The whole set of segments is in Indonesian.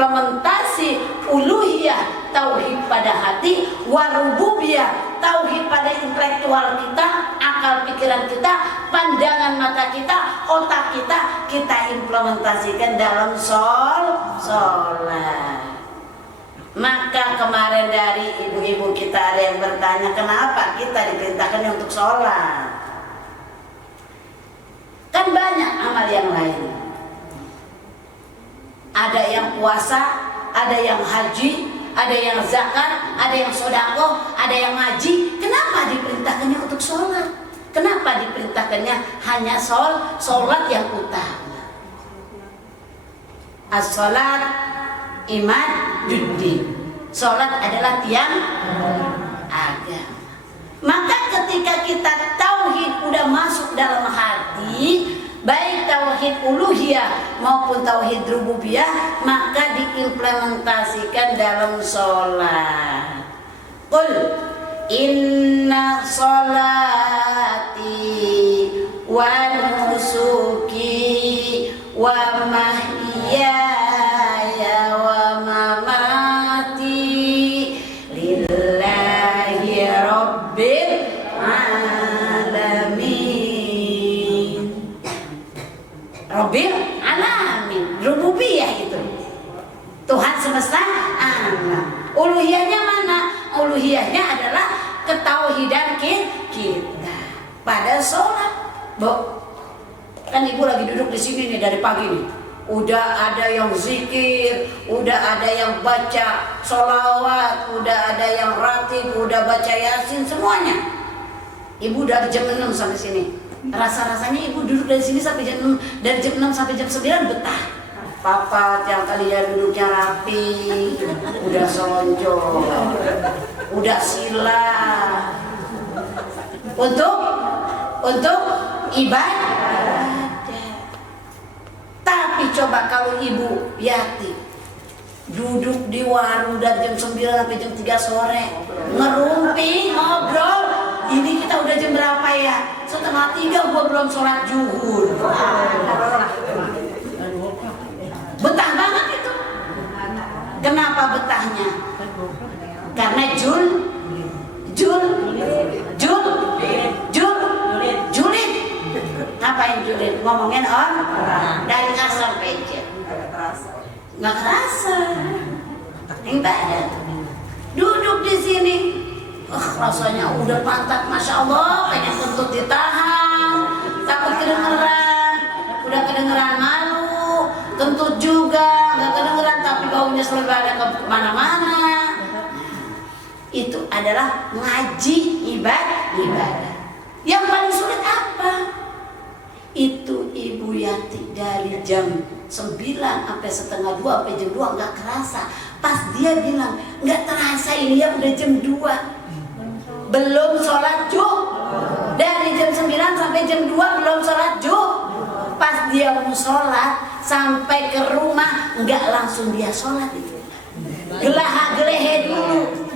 implementasi uluhiyah, tauhid pada hati, warububiyah, tauhid pada intelektual kita, akal pikiran kita, pandangan mata kita, otak kita, kita implementasikan dalam sholat. Maka kemarin dari ibu-ibu kita ada yang bertanya, kenapa kita diperintahkan untuk sholat? Kan banyak amal yang lain. Ada yang puasa, ada yang haji, ada yang zakat, ada yang sedekah, ada yang ngaji. Kenapa diperintahkannya untuk sholat? Kenapa diperintahkannya hanya sholat yang utama? As-sholat imaduddin. Sholat adalah tiang agama. Maka ketika kita tauhid udah masuk dalam hati, baik tauhid uluhiyah maupun tauhid rububiyah, maka diimplementasikan dalam sholat. Qul inna sholati wa nusuki wa mahyaya wa mamati lillahi rabbil alamin. Rabbil alamin, rububiyah itu Tuhan semesta alam. Uluhiyahnya mana? Uluhiyahnya adalah ketauhidan kita pada sholat. Bu, kan ibu lagi duduk di sini nih dari pagi nih. Udah ada yang zikir, udah ada yang baca sholawat, udah ada yang ratib, udah baca yasin, semuanya. Ibu dari jam 6 sampai sini. Rasa-rasanya ibu duduk dari sini sampai jam 6, dari jam 6 sampai jam 9 betah. Papa yang tadinya duduknya rapi, udah selonjor, udah sila. Untuk ibadah. Tapi coba kalau ibu Yati duduk di warung dari jam 9 sampai jam 3 sore, ngerumpi, ngobrol. Ini kita udah jam berapa ya? 2:30 gua belum sholat zuhur. Betah banget itu. Kenapa betahnya? Karena julid. Ngapain julid? Ngomongin orang dari A sampai Z. Nggak kerasa. Enggak ada. Duduk di sini. Rasanya udah pantat, masya Allah, pengen kentut ditahan, takut kedengeran, udah kedengeran malu, kentut juga, nggak kedengeran tapi baunya selalu ada kemana-mana. Itu adalah ngaji ibadah. Yang paling sulit apa? Itu Ibu Yati dari jam 9 sampai 1:30 sampai jam 2 nggak kerasa. Pas dia bilang nggak terasa ini ya udah jam 2. Belum sholat zuhur. Dari jam 9 sampai jam 2 belum sholat zuhur. Pas dia mau sholat sampai ke rumah enggak langsung dia sholat itu. Geleh dulu.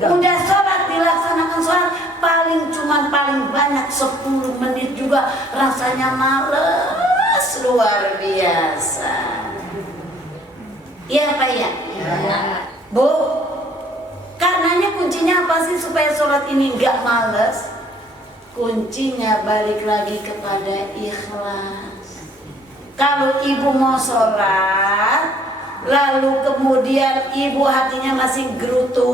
Udah sholat, dilaksanakan sholat paling banyak 10 menit juga rasanya males luar biasa. Iya Pak ya? Bu, karenanya kuncinya apa sih supaya sholat ini nggak males? Kuncinya balik lagi kepada ikhlas. Kalau ibu mau sholat, lalu kemudian ibu hatinya masih gerutu,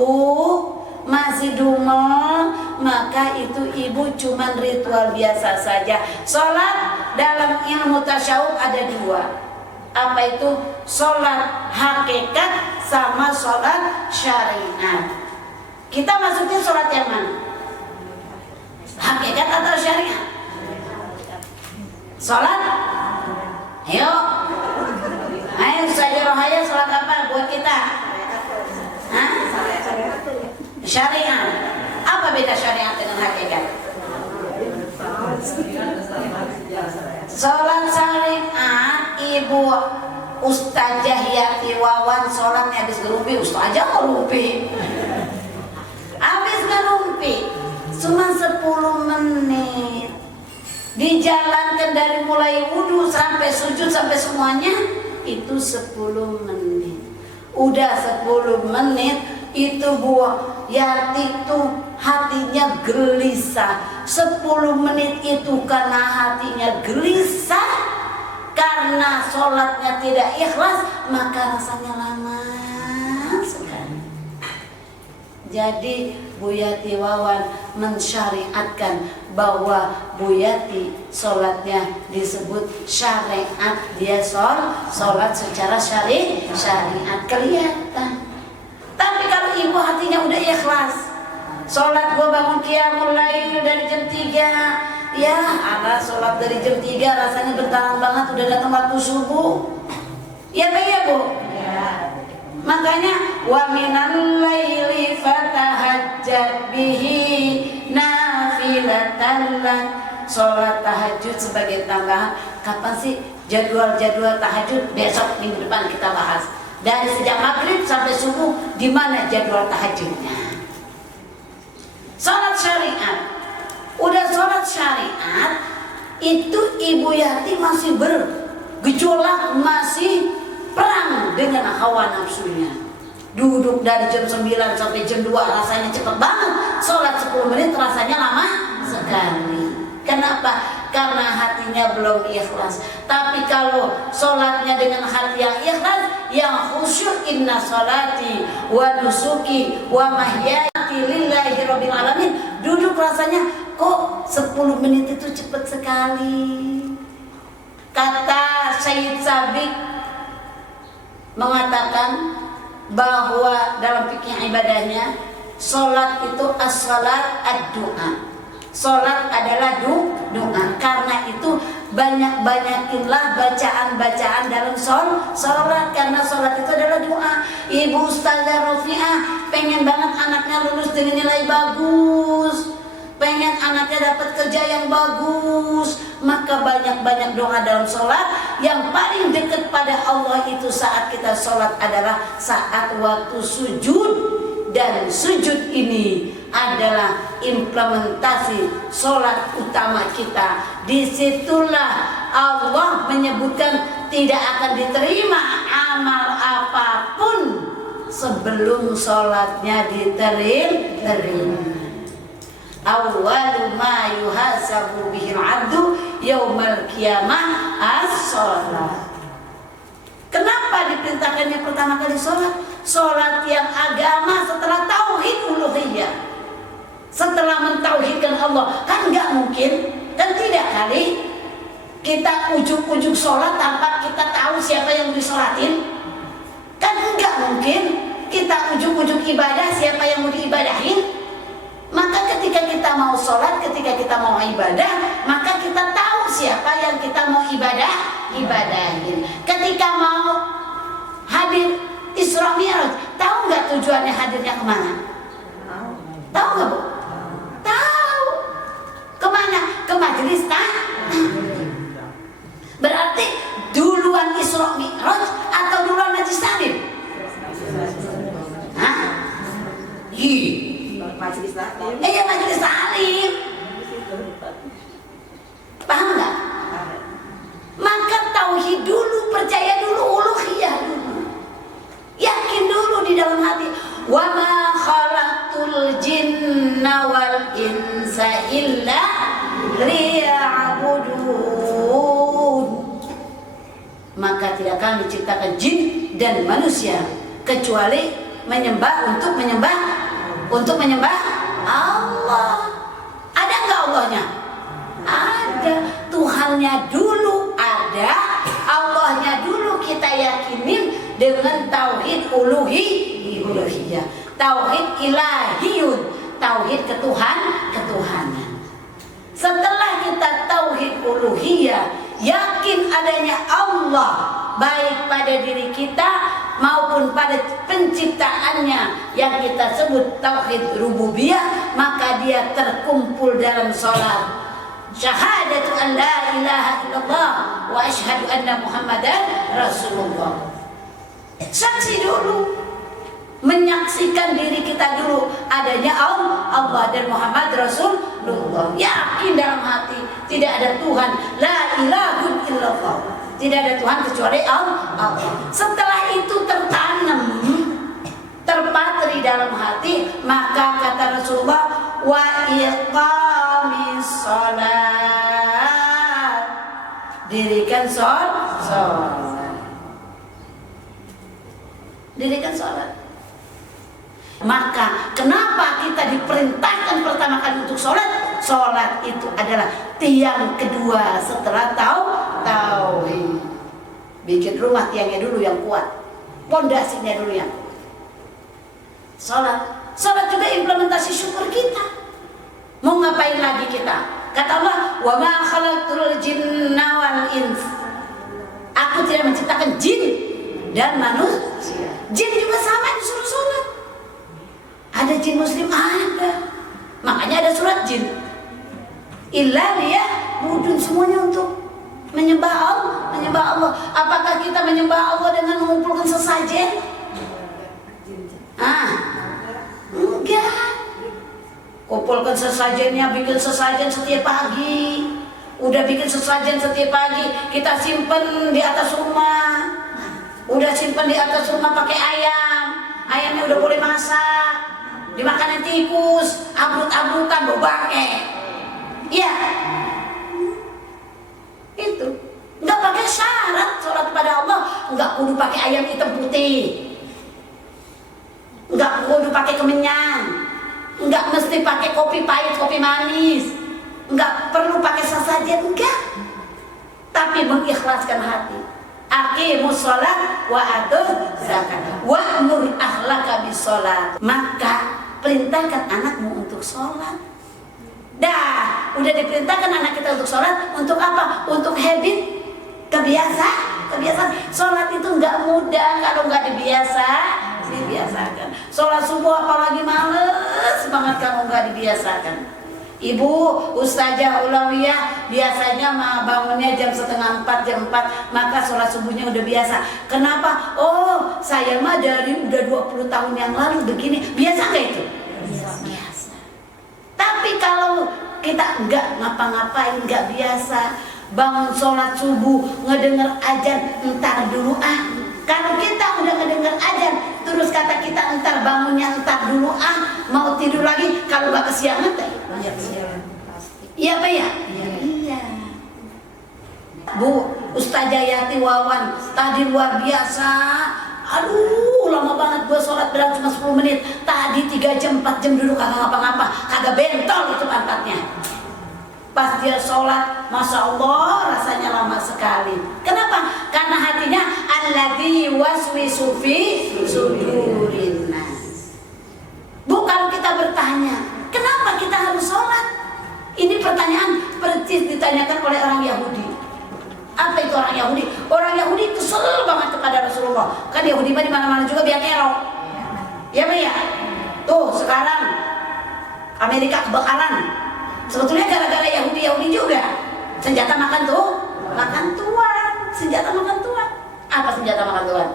masih dumel, maka itu ibu cuman ritual biasa saja. Sholat dalam ilmu tasyawuf ada 2. Apa itu? Sholat hakikat sama sholat syariat. Kita maksudnya sholat yang mana? Hakikat atau syariat? Sholat? Ayo saja rohaya, sholat apa buat kita? Hah? Syariat. Apa beda syariat dengan hakikat? Sholat syariat, ibu Ustazah Yati Wawan sholatnya habis ngerumpi, Ustazah ngerumpi. Habis ngerumpi cuma 10 menit. Dijalankan dari mulai wudhu sampai sujud sampai semuanya itu 10 menit. Udah 10 menit itu Bu Yati tuh hatinya gelisah. 10 menit itu karena hatinya gelisah, karena sholatnya tidak ikhlas, maka rasanya lama sekali. Jadi Bu Yati Wawan mensyariatkan bahwa Bu Yati sholatnya disebut syariat. Dia sholat secara syariat, kelihatan. Tapi kalau ibu hatinya udah ikhlas, sholat gua bangun qiyamul lail dari jam 3, ya anak sholat dari jam 3 rasanya bentaran banget, udah datang waktu subuh. Ya Pak ya Bu? Ya. Makanya wa minal laili fatahajjat bihi nafilatan lak. Sholat tahajud sebagai tambahan. Kapan sih jadwal-jadwal tahajud? Besok minggu depan kita bahas. Dari sejak maghrib sampai subuh, di mana jadwal tahajudnya? Sholat syariat. Udah sholat syariat, itu Ibu Yati masih bergejolak, masih perang dengan hawa nafsunya. Duduk dari jam 9 sampai jam 2 rasanya cepet banget. Sholat 10 menit rasanya lama sekali. Kenapa? Karena hatinya belum ikhlas. Tapi kalau sholatnya dengan hati yang ikhlas, yang khusyuk, inna sholati wa nusuki wa mahyati lillahi rabbil alamin, duduk rasanya kok 10 menit itu cepet sekali. Kata Syed Sabiq mengatakan bahwa dalam fikih ibadahnya, sholat itu as-sholat ad-du'a. Sholat adalah doa. Karena itu banyak-banyakinlah bacaan-bacaan dalam sholat, karena sholat itu adalah doa. Ibu Ustazah Rofiah pengen banget anaknya lulus dengan nilai bagus, pengen anaknya dapat kerja yang bagus, maka banyak-banyak doa dalam sholat. Yang paling dekat pada Allah itu saat kita sholat adalah saat waktu sujud. Dan sujud ini adalah implementasi sholat utama kita. Disitulah Allah menyebutkan tidak akan diterima amal apapun sebelum sholatnya diterima. Awwalu ma yuhasabu bihil abdu yaumal qiyamah as-sholat. Kenapa diperintahkannya pertama kali sholat? Sholat yang agama setelah tauhid uluhiyah, setelah mentauhidkan Allah. Kan nggak mungkin, kan tidak kali kita ujuk-ujuk sholat tanpa kita tahu siapa yang disolatin. Kan nggak mungkin kita ujuk-ujuk ibadah siapa yang mau diibadahin. Maka ketika kita mau sholat, ketika kita mau ibadah, maka kita tahu siapa yang kita mau ibadahin. Ketika mau hadir Isra Mi'raj, tahu nggak tujuannya hadirnya kemana? Tahu nggak Bu? Tahu. Kemana? Ke majelis taklim. Berarti duluan Isra Mi'raj atau duluan Najis Salim? Hah? Majelis taklim. Iya majelis taklim. Paham nggak? Maka tauhid dulu, percaya dulu, uluhiyah dulu. Yakin dulu di dalam hati. Wa ma khalaqtul jinna wal insa illa liya'budun. Maka tidak kami ciptakan jin dan manusia kecuali untuk menyembah Allah. Ada enggak Allahnya? Ada. Tuhannya dulu ada, Allahnya dulu kita yakinin dengan tauhid uluhiyah, tauhid ilahiyun, tauhid ketuhanan. Setelah kita tauhid uluhiyah, yakin adanya Allah baik pada diri kita maupun pada penciptaannya yang kita sebut tauhid rububiyah, maka dia terkumpul dalam sholat. Syahadatu an la ilaha illallah wa asyhadu anna Muhammadan Rasulullah. Saksi dulu, menyaksikan diri kita dulu adanya Allah dan Muhammad Rasulullah. Yakin dalam hati tidak ada Tuhan, la ilaha illallah, tidak ada Tuhan kecuali Allah. Setelah itu tertanam patri dalam hati, maka kata Rasulullah, wa iqamis sholat, dirikan sholat, dirikan sholat. Maka kenapa kita diperintahkan pertama kali untuk sholat? Sholat itu adalah tiang kedua setelah tauhid. Bikin rumah tiangnya dulu yang kuat, pondasinya dulu yang kuat. Sholat juga implementasi syukur kita. Mau ngapain lagi kita? Kata Allah, wa ma khalaqtul jinna wal ins. Aku tidak menciptakan jin dan manusia. Jin juga sama disuruh sholat. Ada jin muslim, ada. Makanya ada surat jin. Illa liya'budun, semuanya untuk menyembah Allah. Apakah kita menyembah Allah dengan mengumpulkan sesajen? Enggak. Kumpulkan sesajennya, bikin sesajen setiap pagi. Udah bikin sesajen setiap pagi, kita simpen di atas rumah. Udah simpen di atas rumah pakai ayam. Ayamnya udah boleh masak. Dimakanin tikus, abrut-abrutan, bau bangke. Iya. Itu. Enggak pakai syarat sholat kepada Allah, enggak kudu pakai ayam hitam putih. Enggak kudu pakai kemenyan. Enggak mesti pakai kopi pahit, kopi manis. Enggak perlu pakai sesajen, enggak. Tapi mengikhlaskan hati. Aqimus sholat wa atuz zakat wa'mur ahlaka bis sholat. Maka perintahkan anakmu untuk sholat. Dah, udah diperintahkan anak kita untuk sholat. Untuk apa? Untuk habit, kebiasaan. Sholat itu nggak mudah kalau nggak dibiasakan. Sholat subuh apalagi males banget kalau nggak dibiasakan. Ibu Ustazah Ulawiyah biasanya bangunnya jam 3:30, jam 4, maka sholat subuhnya udah biasa. Kenapa? Oh, saya mah dari udah 20 tahun yang lalu begini. Biasa nggak itu? Biasa. Tapi kalau kita nggak ngapa-ngapain, nggak biasa, bangun sholat subuh, ngedenger ajan, entar dulu Kalau kita udah ngedenger ajan, terus kata kita entar bangunnya entar dulu mau tidur lagi, kalau nggak kesiangan teh. Iya Pak ya? Iya. Bu Ustazah Yati Wawan tadi luar biasa. Aduh, lama banget gua sholat berat cuma 10 menit. Tadi 3 jam 4 jam duduk kagak ngapa-ngapa, kagak bentol itu pantatnya. Pas dia sholat, Masya Allah rasanya lama sekali. Kenapa? Karena hatinya alladzi waswisu fi sudurin nas. Bu, kalau kita bertanya, kenapa kita harus sholat? Ini pertanyaan persis ditanyakan oleh orang Yahudi. Apa itu orang Yahudi? Orang Yahudi kesel banget kepada Rasulullah. Kan Yahudi mah di mana-mana juga biang kerok. Ya Pak ya? Tuh sekarang Amerika kebakaran. Sebetulnya gara-gara Yahudi juga. Senjata makan tuan. Senjata makan tuan. Apa senjata makan tuan?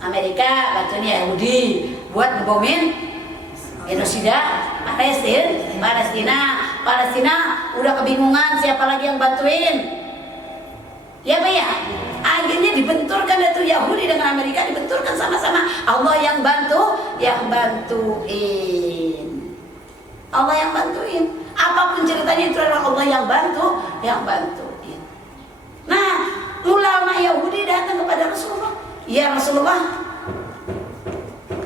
Amerika bantuin Yahudi buat ngebomin Indonesia, Palestina udah kebingungan siapa lagi yang bantuin. Ya Pak ya? Akhirnya dibenturkan itu Yahudi dengan Amerika, dibenturkan sama-sama. Allah yang bantuin. Allah yang bantuin. Apapun ceritanya itu adalah Allah yang bantuin. Nah, ulama Yahudi datang kepada Rasulullah. Ya Rasulullah,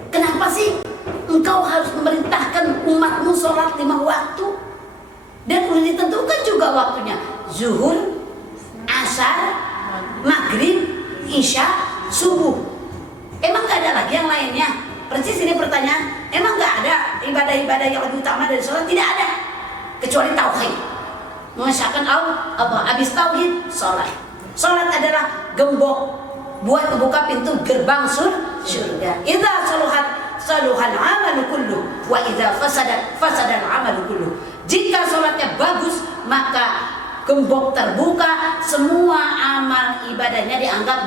kenapa sih engkau harus memerintahkan umatmu sholat 5 waktu? Dan udah ditentukan juga waktunya. Zuhur, asar, maghrib, isya, subuh. Emang gak ada lagi yang lainnya? Persis ini pertanyaan. Emang gak ada ibadah-ibadah yang lebih utama dari sholat? Tidak ada. Kecuali tauhid. Mengesahkan Allah. Habis tauhid, sholat. Sholat adalah gembok buat membuka pintu gerbang surga. Idza saluhal amalu kullu wa idza fasadal amalu kullu. Jika sholatnya bagus, maka gembok terbuka, semua amal ibadahnya dianggap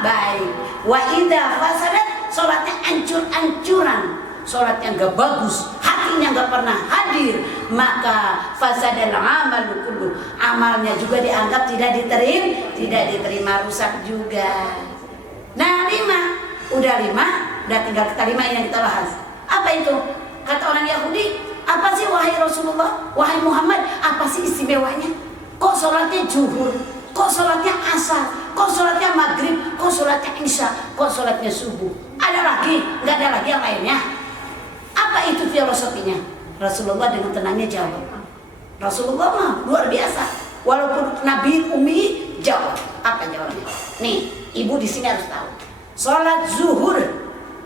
baik. Wa idza fasadat, sholatnya ancur-ancuran, sholatnya enggak bagus, hatinya enggak pernah hadir, maka fasadal amalu kullu, amalnya juga dianggap tidak diterima, rusak juga. Nah, 5, udah tinggal kita 5 yang kita bahas. Apa itu? Kata orang Yahudi, apa sih wahai Rasulullah, wahai Muhammad, apa sih istimewanya? Kok sholatnya zuhur, kok sholatnya asar, kok sholatnya maghrib, kok sholatnya isya, kok sholatnya subuh? Ada lagi? Nggak ada lagi yang lainnya? Apa itu filosofinya? Rasulullah dengan tenangnya jawab. Rasulullah mah luar biasa. Walaupun Nabi Umi jawab. Apa jawabnya? Nih, ibu di sini harus tahu. Sholat zuhur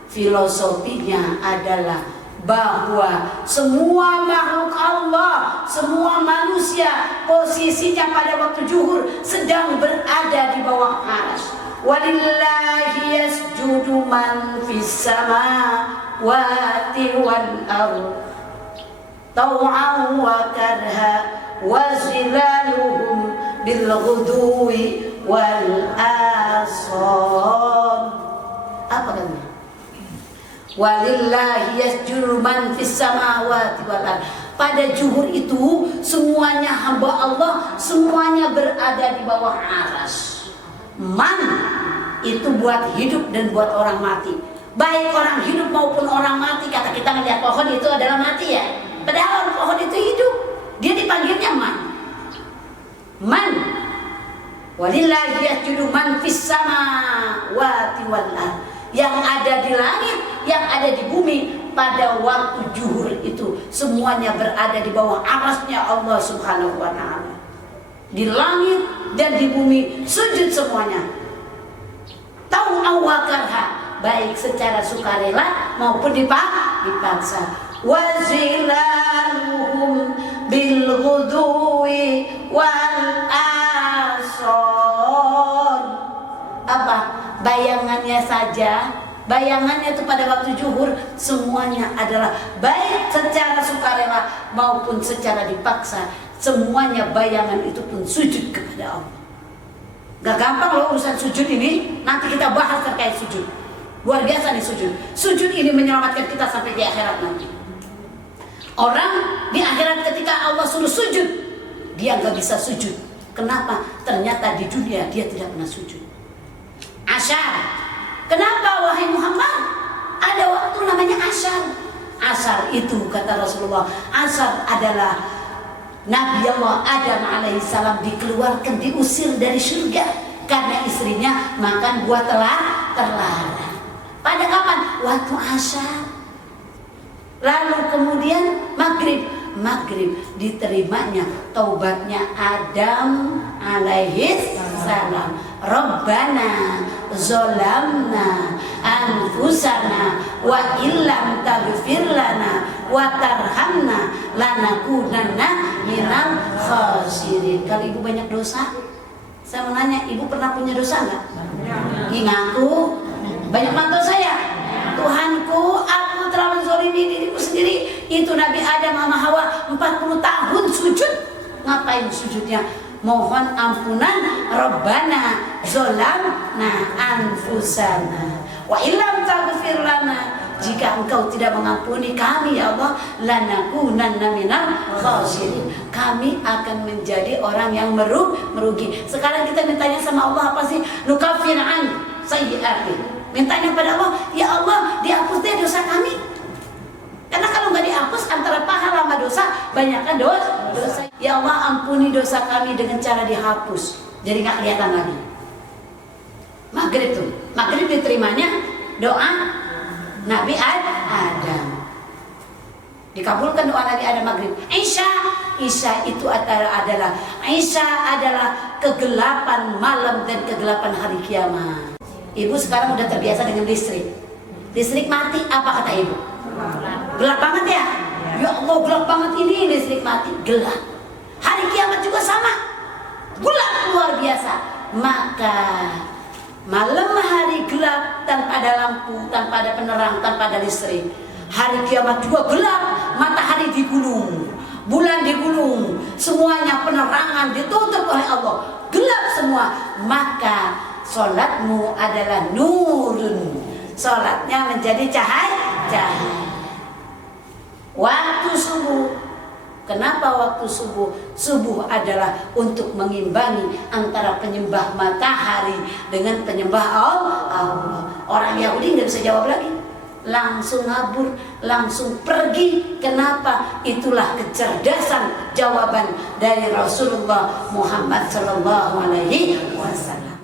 filosofinya adalah bahwa semua makhluk Allah, semua manusia posisinya pada waktu zuhur sedang berada di bawah arsy. Walillahi yasjudu man fis samawati wal ardh taw'an wa karha wa zilaluhum bil ghudwi wal asal. Apa katanya? Walillahi yasjudu man fis samawati wal ardh. Pada zuhur itu semuanya hamba Allah, semuanya berada di bawah arsy. Man itu buat hidup dan buat orang mati. Baik orang hidup maupun orang mati. Kata kita melihat pohon itu adalah mati ya. Padahal pohon itu hidup. Dia dipanggilnya man. Man. Walillahi yasjudu man fis samawati wal ardh. Yang ada di langit, yang ada di bumi pada waktu zuhur itu semuanya berada di bawah arasnya Allah Subhanahu wa ta'ala. Di langit dan di bumi sujud semuanya. Tau'an wa karha, baik secara sukarela maupun dipaksa. Wa zilaluhum bil ghudwi wal asal. Apa? Bayangannya saja, bayangannya itu pada waktu zuhur semuanya adalah baik secara sukarela maupun secara dipaksa. Semuanya bayangan itu pun sujud kepada Allah. Gak gampang loh urusan sujud ini. Nanti kita bahas terkait sujud. Luar biasa nih sujud. Sujud ini menyelamatkan kita sampai di akhirat nanti. Orang di akhirat ketika Allah suruh sujud, dia gak bisa sujud. Kenapa? Ternyata di dunia dia tidak pernah sujud. Asyar. Kenapa wahai Muhammad? Ada waktu namanya asyar. Asyar itu kata Rasulullah, asyar adalah Nabi Allah Adam alaihissalam dikeluarkan, diusir dari surga karena istrinya makan buah terlarang. Pada kapan? Waktu asyar. Lalu kemudian maghrib diterimanya taubatnya Adam alaihissalam. Rabbana zolamna anfusana wa illam taghfir lana wa tarhamna lanakunanna minal khasirin. Kalau ibu banyak dosa, saya mau nanya, ibu pernah punya dosa nggak? Ngaku banyak mantu saya. Tuhanku, aku telah menzalimi diriku sendiri. Itu Nabi Adam sama Hawa 40 tahun sujud. Ngapain sujudnya? Mohon ampunan. Rabbana zolamna anfusana wa illam taghfir lana, jika engkau tidak mengampuni kami ya Allah, lanakunanna minal khasirin, kami akan menjadi orang yang merugi. Sekarang kita mintanya sama Allah apa sih? Nukaffir an sayyi'ati, mintanya pada Allah, ya Allah dihapus deh dosa kami. Karena kalau nggak dihapus antara pahala sama dosa, banyakkan dosa. Ya Allah ampuni dosa kami dengan cara dihapus, jadi nggak kelihatan lagi. Maghrib tuh, maghrib diterimanya doa Nabi Adam. Dikabulkan doa Nabi Adam maghrib. Isya itu adalah kegelapan malam dan kegelapan hari kiamat. Ibu sekarang udah terbiasa dengan listrik. Listrik mati, apa kata ibu? Gelap banget ya? Ya Allah gelap banget ini, listrik mati, gelap. Hari kiamat juga sama, gelap luar biasa. Maka malam hari gelap tanpa ada lampu, tanpa ada penerang, tanpa ada listrik. Hari kiamat juga gelap, matahari digulung, bulan digulung, semuanya penerangan ditutup oleh Allah, gelap semua. Maka sholatmu adalah nurun, sholatnya menjadi cahaya. Waktu subuh, kenapa waktu subuh? Subuh adalah untuk mengimbangi antara penyembah matahari dengan penyembah Allah. Orang Yahudi nggak bisa jawab lagi. langsung ngabur, langsung pergi. Kenapa? Itulah kecerdasan jawaban dari Rasulullah Muhammad sallallahu alaihi wasallam.